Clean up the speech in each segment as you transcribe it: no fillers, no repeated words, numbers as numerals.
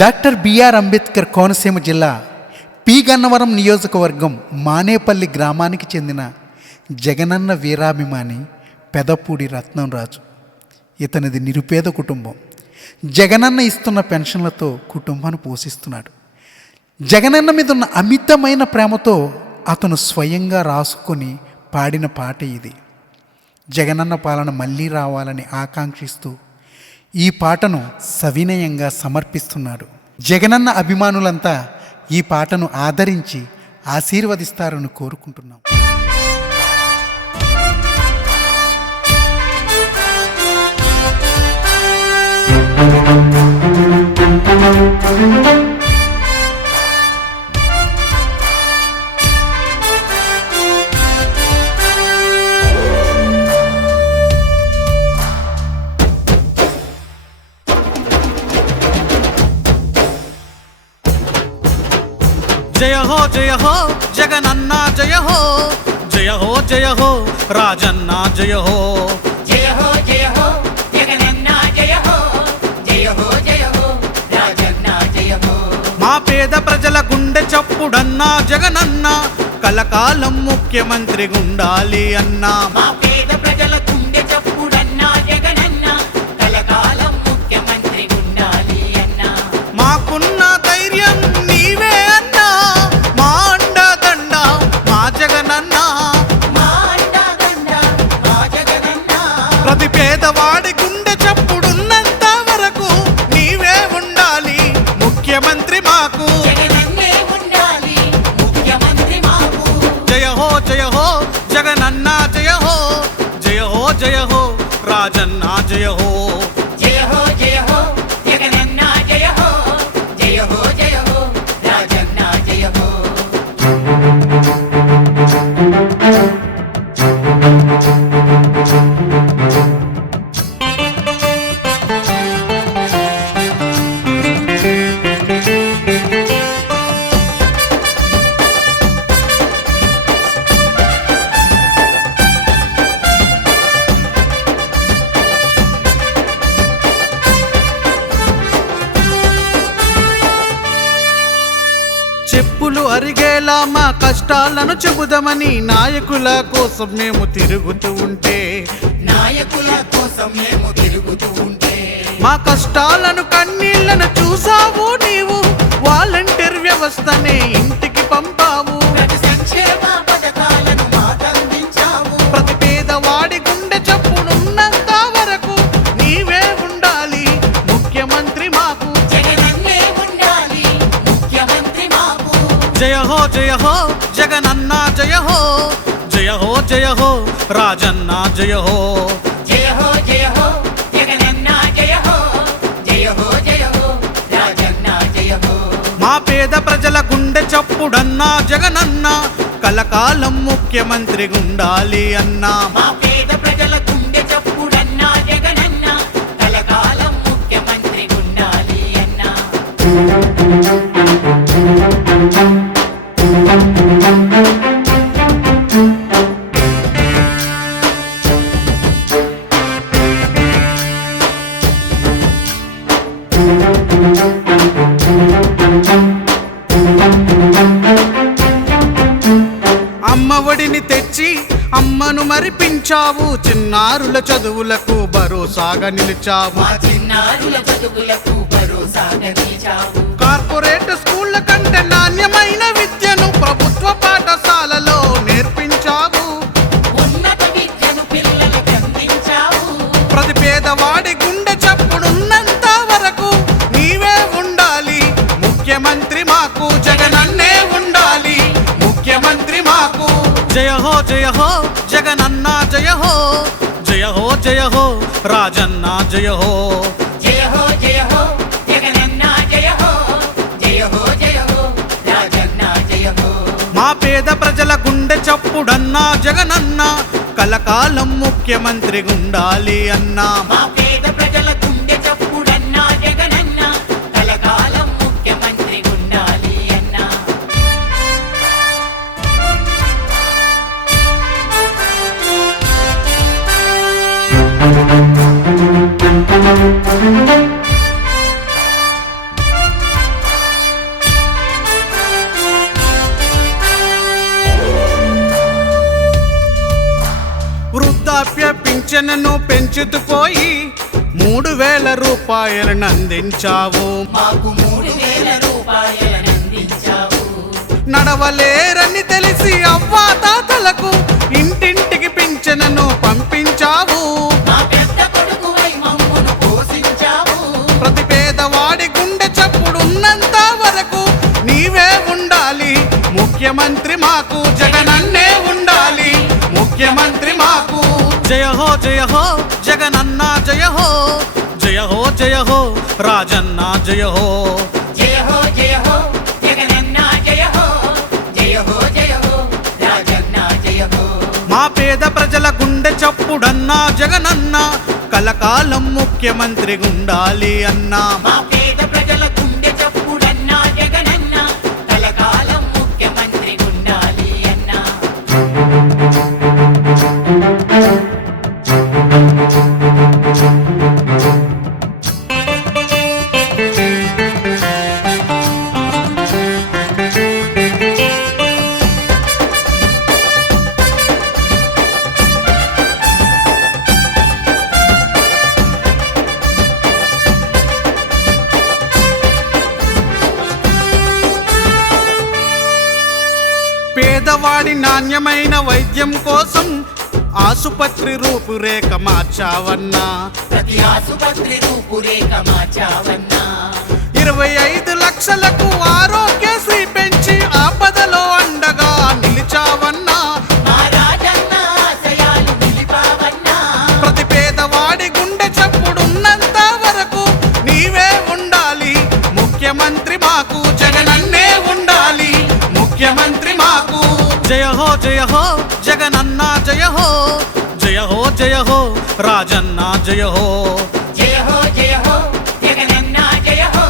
Doctor BR Ambedkar Konaseema జిల్లా P Gannavaram నియోజకవర్గం మానేపల్లి గ్రామానికి చెందిన జగనన్న వీరాభిమాని పెదపూడి రత్నంరాజు. ఇతనిది నిరుపేద కుటుంబం. జగనన్న ఇస్తున్న పెన్షన్లతో కుటుంబాన్ని పోషిస్తున్నాడు. జగనన్న మీద ఉన్న అమితమైన ప్రేమతో అతను స్వయంగా రాసుకొని పాడిన పాట ఇది. జగనన్న పాలన మళ్ళీ రావాలని ఆకాంక్షిస్తూ ఈ పాటను సవినయంగా సమర్పిస్తున్నాడు. జగనన్న అభిమానులంతా ఈ పాటను ఆదరించి ఆశీర్వదిస్తారని కోరుకుంటున్నాం. జయ హో జగనన్న జయ హో జయ హో రాజన్న జయ హో జగనన్న జయ హో రాజన్న జయ హో. మా పేద ప్రజల గుండె చప్పుడన్నా జగనన్న కలకాలం ముఖ్యమంత్రి గుండాలి అన్నా. మా పేద ప్రజల గుండె చప్పుడన్నా జగనన్న కలకాలం ముఖ్యమంత్రి ఉండాలి అన్నా. మాకున్న ధైర్యం నీవే అన్నా, మా అండదండ మా జగనన్న. మా అండదండ మా జగనన్న. ప్రతి పేదవాడి గుండె చప్పుడున్నంత వరకు నీవే ఉండాలి ముఖ్యమంత్రి మాకు. జగనన్నే ఉండాలి ముఖ్యమంత్రి మాకు. జయ హో జగనన్న జయ హో రాజన్న జయ హో. జయ హో జగనన్న జయ హో రాజన్న జయ హో. చెప్పులు అరిగేలా మా కష్టాలను చెబుదామని నాయకుల కోసం మేము తిరుగుతూ ఉంటే, నాయకుల కోసం మేము తిరుగుతూ ఉంటే, మా కష్టాలను కన్నీళ్లను చూసావు నీవు. వాలంటీర్ వ్యవస్థనే ఇంటికి పంపావు. ప్రతి సంక్షేమ పథకాలను మాకందించావు. ప్రతి పేదవాడి గుండె చప్పుడున్నంత వరకు నీవే ఉండాలి ముఖ్యమంత్రి మాకు. జగనన్నే ఉండాలి ముఖ్యమంత్రి మాకు. జయ హో జగనన్న జయ హో రాజన్న జయ హో. జయ హో జగనన్న జయ హో రాజన్న జయ హో. మా పేద ప్రజల గుండె చప్పుడన్నా జగనన్న కలకాలం ముఖ్యమంత్రి గుండాలి అన్నా. మా పేద ప్రజల గుండె చప్పుడన్నా జగనన్న కలకాలం ముఖ్యమంత్రి ఉండాలి అన్నా. అమ్మఒడిని తెచ్చి అమ్మను మరిపించావు. చిన్నారుల చదువులకు భరోసాగా నిలిచావు. మా చిన్నారుల చదువులకు భరోసాగా నిలిచావు. కార్పొరేట్ స్కూళ్ళ కంటే నాణ్యమైన విద్యను ప్రభుత్వ పాఠశాలలో నేర్పించావు. ఉన్నత విద్యను పిల్లలకు అందించావు. ప్రతి పేదవాడి గుండె చప్పుడున్నంత వరకు నీవే ఉండాలి ముఖ్యమంత్రి మాకు. జగనన్నే ఉండాలి ముఖ్యమంత్రి మాకు. జయ హో జగనన్న జయ హో రాజన్న జయ హో. జయ హో జగనన్న జయ హో రాజన్న జయ హో. మా పేద ప్రజల గుండె చప్పుడన్నా జగనన్న కలకాలం ముఖ్యమంత్రి గుండాలి అన్నా. మా పేద ప్రజల గుండె చప్పుడన్నా జగనన్న కలకాలం ముఖ్యమంత్రి ఉండాలి అన్నా. పింఛన్ను పెంచుతూ పోయి 3,000 రూపాయలను అందించావు. మాకు 3,000 రూపాయలను అందించావు. నడవలేరని తెలిసి అవ్వా తాతలకు ఇంటింటికి పింఛన్ను పంపించావు. మా పెద్ద కొడుకువై మమ్మును పోషించావు. ప్రతి పేదవాడి గుండె చప్పుడున్నంత వరకు నీవే ఉండాలి ముఖ్యమంత్రి మాకు, జగనన్నే ఉండాలి ముఖ్యమంత్రి మాకు. జయ హో జయ హో జగనన్న జయ హో, జయ హో జయ హో రాజన్న జయ హో. జయ హో జయ హో జగనన్న జయ హో, జయ హో జయ హో రాజన్న జయ హో. మా పేద ప్రజల గుండె చప్పుడన్నా జగనన్న, కలకాలం ముఖ్యమంత్రి ఉండాలి అన్నా. మా పేద ప్రజల గుండె చప్పుడన్నా జగనన్న, కలకాలం ముఖ్యమంత్రి ఉండాలి అన్నా. పేదవాడి నాణ్యమైన వైద్యం కోసం ఆసుపత్రి రూపురేఖ మార్చావన్నా. ప్రతి ఆసుపత్రి రూపురేఖ మార్చావన్నా. 25 లక్షలకు ఆరోగ్యశ్రీ పెంచి ఆపదలో అండగా నిలిచావన్నా. మా రాజన్న ఆశయాలు నిలిపావన్నా. ప్రతి పేదవాడి గుండె చప్పుడున్నంత వరకు నీవే ఉండాలి ముఖ్యమంత్రి మాకు, జగనన్నే ఉండాలి ముఖ్యమంత్రి మాకు. జయ హో జయ హో జగనన్న జయ హో, జయ హో జయ హో రాజన్న జయ హో. జయ హో జయ హో జగనన్న జయ హో,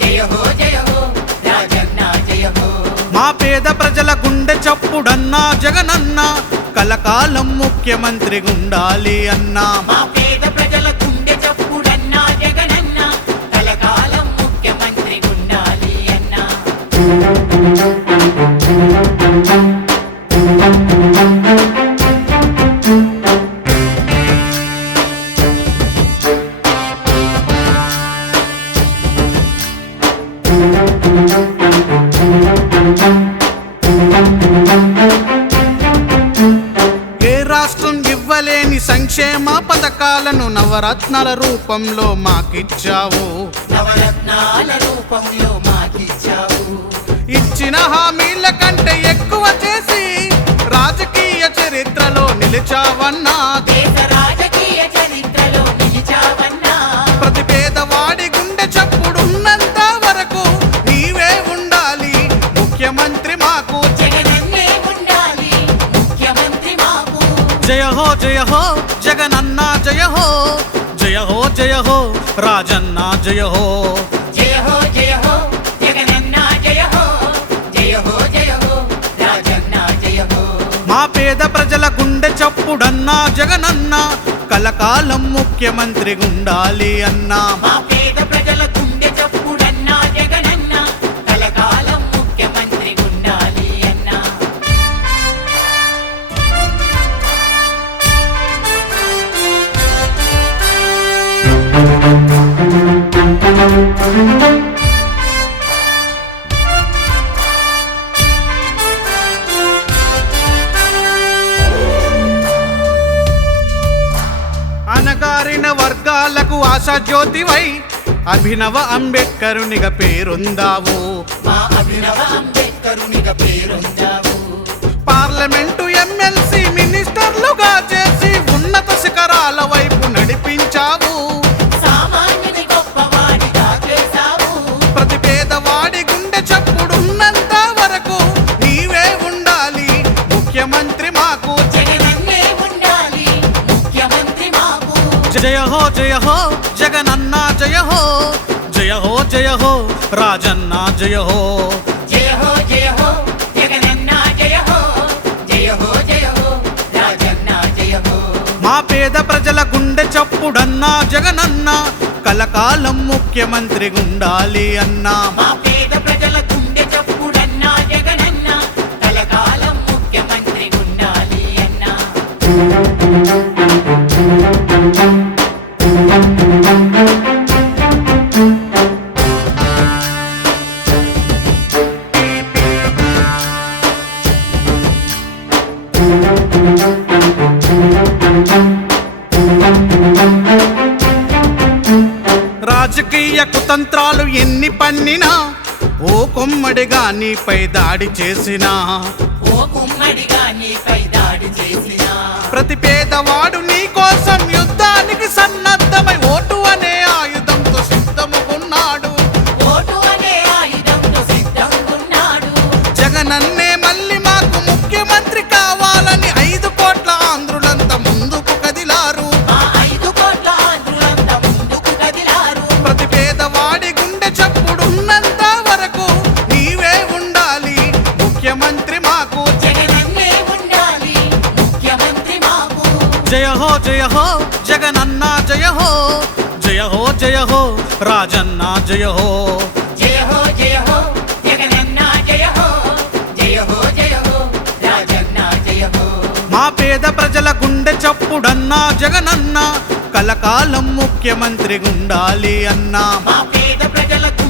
జయ హో జయ హో రాజన్న జయ హో. మా పేద ప్రజల గుండె చప్పుడన్నా జగనన్న, కలకాలం ముఖ్యమంత్రి ఉండాలి అన్నా. మా పేద ప్రజల గుండె చప్పుడన్నా జగనన్న, కలకాలం ముఖ్యమంత్రి ఉండాలి అన్నా. ఏ రాష్ట్రం ఇవ్వలేని సంక్షేమ పథకాలను నవరత్నాల రూపంలో మాకిచ్చావు. నవరత్నాల రూపంలో మాకిచ్చావు. ఇచ్చిన హామీల కంటే ఎక్కువ చేసి రాజకీయ చరిత్రలో నిలిచావన్నా. దేశ రాజకీయ చరిత్రలో నిలిచావన్నా. ప్రతి పేదవాడి గుండె చప్పుడున్నంత వరకు నీవే ఉండాలి ముఖ్యమంత్రి మాకు. జగనన్నే ఉండాలి ముఖ్యమంత్రి మాకు. జయ హో జయ హో జగనన్న జయ హో, జయ హో జయ హో రాజన్న జయ హో. జయ హో జయ హో జగనన్న జయ హో, జయ హో జయ హో రాజన్న జయ హో. మా పేద ప్రజల గుండె చప్పుడన్నా జగనన్న, కలకాలం ముఖ్యమంత్రి ఉండాలి అన్నా. మా పేద ప్రజల గుండె చప్పుడన్నా జగనన్న, కలకాలం ముఖ్యమంత్రి ఉండాలి అన్నా. అనగారిన వర్గాలకు ఆశాజ్యోతివై అభినవ అంబేద్కరునిగా పేరొందావు. మా అభినవ అంబేద్కరునిగా పేరొందావు. పార్లమెంటు ఎమ్మెల్సీ మినిస్టర్లుగా చేసి ఉన్నత శిఖరాల వైపు నడిపించావు. సామాన్యుని గొప్పవాడిగా చేశావు. ప్రతి పేదవాడి గుండె చప్పుడున్నంత వరకు నీవే ఉండాలి ముఖ్యమంత్రి మాకు. జగనన్నే ఉండాలి ముఖ్యమంత్రి మాకు. జయ హో జయ హో జగనన్న జయ హో, జయ హో జయ హో రాజన్న జయ హో. జయ హో జయ హో జగనన్న జయ హో, జయ హో జయ హో రాజన్న జయ హో. మా పేద ప్రజల గుండె చప్పుడన్నా జగనన్న, కలకాలం ముఖ్యమంత్రి ఉండాలి అన్నా. మా పేద ప్రజల గుండె చప్పుడన్నా జగనన్న, కలకాలం ముఖ్యమంత్రి ఉండాలి అన్నా. పన్నినా ఓ కొమ్మడిగా నీపై దాడి చేసినా ఓ కుమ్మడిగా నీపై దాడి చేసిన ప్రతి పేదవాడు నీ కోసం యుద్ధానికి సన్నద్ధమై ఓటు అనే ఆయుధంతో సిద్ధముకున్నాడు ఓటు అనే ఆయుధంతో సిద్ధంగున్నాడు జగనన్నే మళ్ళీ మాకు ముఖ్యమంత్రి కావాలని 5 కోట్ల ఆంధ్రులంతా ముందుకు కదిలారు ఆ 5 కోట్ల ఆంధ్రులంతా ముందుకు కదిలారు ప్రతి పేదవాడి గుండె చప్పుడున్నంత వరకు నీవే ఉండాలి ముఖ్యమంత్రి మాకు జగనన్నే ఉండాలి ముఖ్యమంత్రి మాకు జయ హో జగనన్న జయ హో జయ హో రాజన్న జయ హో జయ హో జగనన్న జయ హో జయ హో రాజన్న జయ హో మా పేద ప్రజల గుండె చప్పుడన్నా జగనన్న కలకాలం ముఖ్యమంత్రి ఉండాలి అన్నా మా పేద ప్రజలకు